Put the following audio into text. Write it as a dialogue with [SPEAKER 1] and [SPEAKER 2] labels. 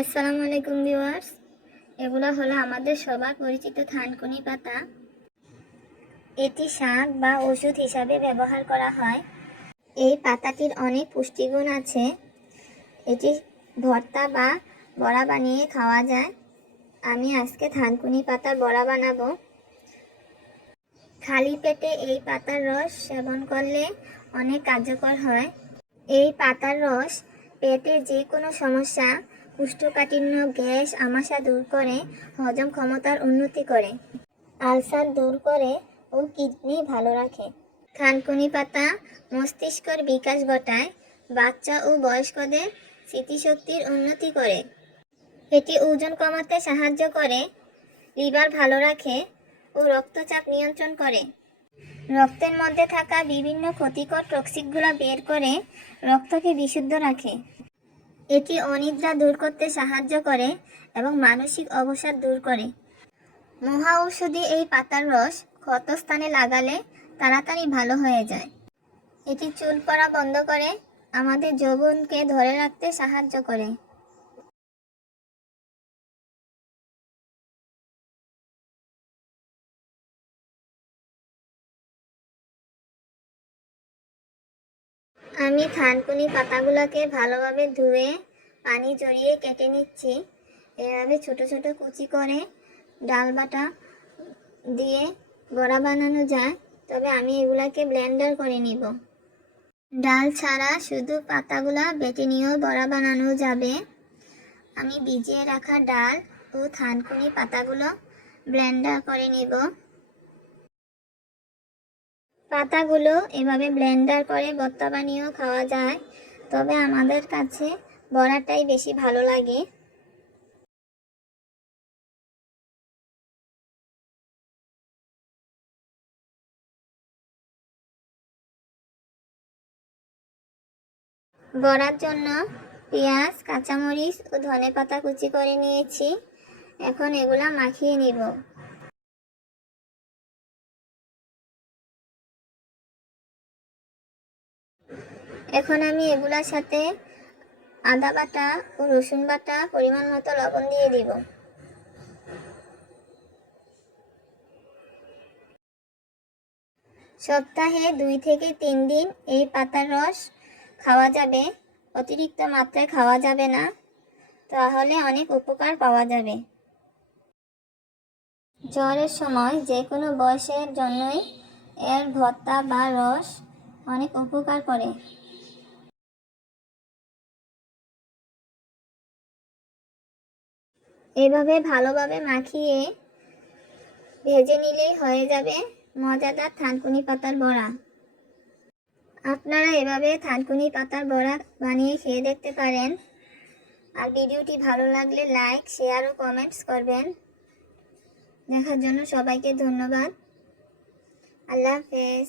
[SPEAKER 1] আসসালামু আলাইকুম ভিউয়ার্স। এগুলো হলো আমাদের সবার পরিচিত থানকুনি পাতা। এটি শাক বা ওষুধ হিসাবে ব্যবহার করা হয়। এই পাতাটির অনেক পুষ্টিগুণ আছে। এটি ভর্তা বা বড়া বানিয়ে খাওয়া যায়। আমি আজকে থানকুনি পাতার বড়া বানাবো। খালি পেটে এই পাতার রস সেবন করলে অনেক কার্যকর হয়। এই পাতার রস পেটে যে কোনো সমস্যা কুষ্ঠকাঠিন্য গ্যাস আমাশা দূর করে, হজম ক্ষমতার উন্নতি করে। আলসার দূর করে ও কিডনি ভালো রাখে। থানকুনি পাতা মস্তিষ্কর বিকাশ ঘটায়, বাচ্চা ও বয়স্কদের স্মৃতিশক্তির উন্নতি করে। এটি ওজন কমাতে সাহায্য করে, লিভার ভালো রাখে ও রক্তচাপ নিয়ন্ত্রণ করে। রক্তের মধ্যে থাকা বিভিন্ন ক্ষতিকর টক্সিকগুলো বের করে, রক্তকে বিশুদ্ধ রাখে। এটি অনিদ্রা দূর করতে সাহায্য করে এবং মানসিক অবসাদ দূর করে। মহা ঔষধি এই পাতার রস ক্ষতস্থানে লাগালে তাড়াতাড়ি ভালো হয়ে যায়। এটি চুল পড়া বন্ধ করে আমাদের যৌবনকে ধরে রাখতে সাহায্য করে। আমি থানকুনি পাতাগুলোকে ভালোভাবে ধুয়ে পানি জড়িয়ে কেটে নিচ্ছি। এভাবে ছোট ছোট কুচি করে ডাল বাটা দিয়ে বড়া বানানো যায়, তবে আমি এগুলাকে ব্লেন্ডার করে নিব। ডাল ছাড়া শুধু পাতাগুলা বেটে নিয়েও বড়া বানানো যাবে। আমি ভিজিয়ে রাখা ডাল ও থানকুনি পাতাগুলো ব্লেন্ডার করে নিব। পাতাগুলো এভাবে ব্লেন্ডার করে ভর্তা বানিয়েও খাওয়া যায়, তবে আমাদের কাছে বড়াটাই বেশি ভালো লাগে। বড়ার জন্য পেঁয়াজ, কাঁচামরিচ ও ধনেপাতা কুচি করে নিয়েছি। এখন এগুলা মাখিয়ে নিব। এখন আমি এগুলার সাথে আদা বাটা ও রসুন বাটা পরিমাণ মতো লবণ দিয়ে দিব। সপ্তাহে দুই থেকে তিন দিন এই পাতার রস খাওয়া যাবে। অতিরিক্ত মাত্রায় খাওয়া যাবে না। তাহলে অনেক উপকার পাওয়া যাবে। জ্বরের সময় যে কোনো বয়সের জন্যই এর ভর্তা বা রস অনেক উপকার করে। এভাবে ভালোভাবে মাখিয়ে ভেজে নিলেই হয়ে যাবে মজাদার থানকুনি পাতার বড়া। আপনারা এভাবে থানকুনি পাতার বড়া বানিয়ে খেয়ে দেখতে পারেন। আর ভিডিওটি ভালো লাগলে লাইক, শেয়ার ও কমেন্টস করবেন। দেখার জন্য সবাইকে ধন্যবাদ। আল্লাহ হাফেজ।